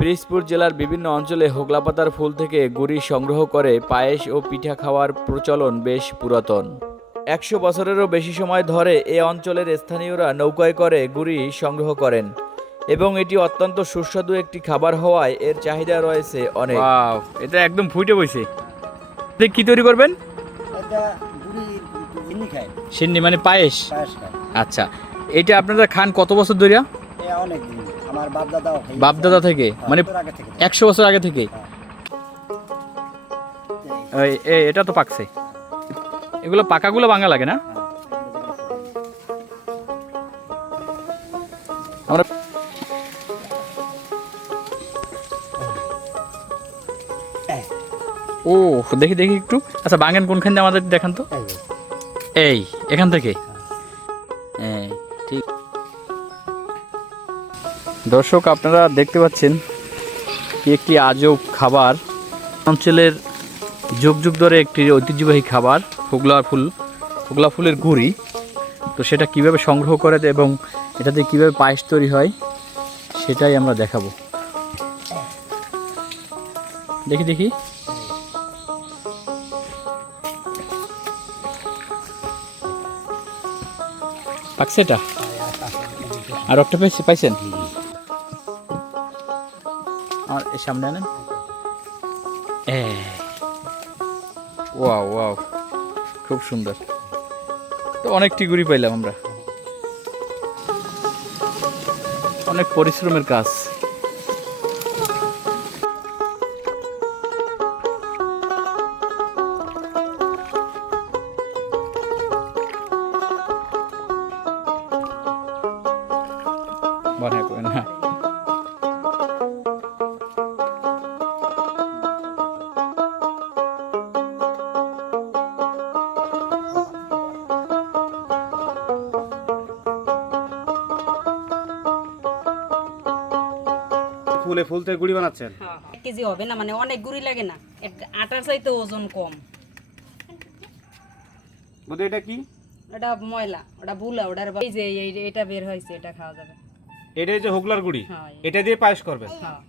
পিরিজপুর জেলার বিভিন্ন অঞ্চলে হোগলাপাতার ফুল থেকে গুড়ি সংগ্রহ করে পায়েস ও পিঠা খাওয়ার প্রচলন বেশ পুরাতন। একশো বছরেরও বেশি সময় ধরে এ অঞ্চলের স্থানীয়রা নৌকায় করে গুড়ি সংগ্রহ করেন এবং এটি অত্যন্ত সুস্বাদু একটি খাবার হওয়ায় এর চাহিদা রয়েছে অনেক। এটা একদম ফুটে বইছে। এটা কি তৈরি করবেন? সিন্নি মানে পায়েস? পায়েস আচ্ছা এটা আপনারা খান কত বছর ধরিয়া? অনেক দিন আমার বাপ দাদাও বাপদাদা থেকে? মানে একশো বছর আগে থেকে? এই, এটা তো পাকছে। এগুলো পাকাগুলো বাঙা লাগে না? আমরা ও দেখি দেখি একটু। আচ্ছা বাঙেন কোনখান দিয়ে আমাদের দেখান তো। এই এখান থেকে। এই, ঠিক। দর্শক, আপনারা দেখতে পাচ্ছেন একটি আজব খাবার। অঞ্চলের যুগ যুগ ধরে একটি ঐতিহ্যবাহী খাবার, হুগলা ফুল, হুগলা ফুলের গুড়ি। তো সেটা কীভাবে সংগ্রহ করে এবং এটাতে কীভাবে পায়েস তৈরি হয়, সেটাই আমরা দেখাবো। দেখি দেখি। পাকছে এটা? আর একটা পেয়েছি পাইছেন? সামনে আনেন। ওয়াও ওয়াও খুব সুন্দর। তো অনেকটি গুড়ি পাইলাম আমরা। অনেক পরিশ্রমের কাজ। না ফুলে ফুল থেকে গুড়ি বানাচ্ছেন? এক কেজি হবে না মানে অনেক গুড়ি লাগে না। আটার চাইতে ওজন কম। বুঝে এটা কি? এটা ময়লা ওটা বুলা ওটার এই যে এটা বের হয়েছে এটা খাওয়া যাবে। এটা যে হোগলার গুড়ি। হ্যাঁ এটা দিয়ে পায়েস করবে হ্যাঁ।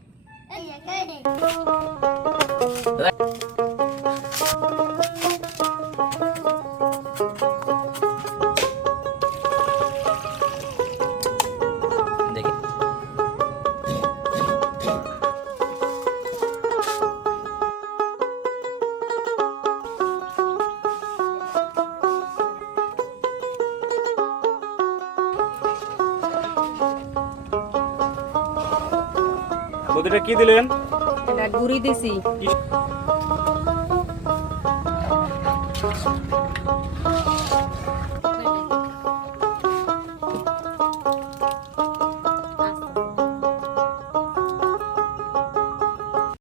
কি দিলেন? এটা গুড়ি দিছি।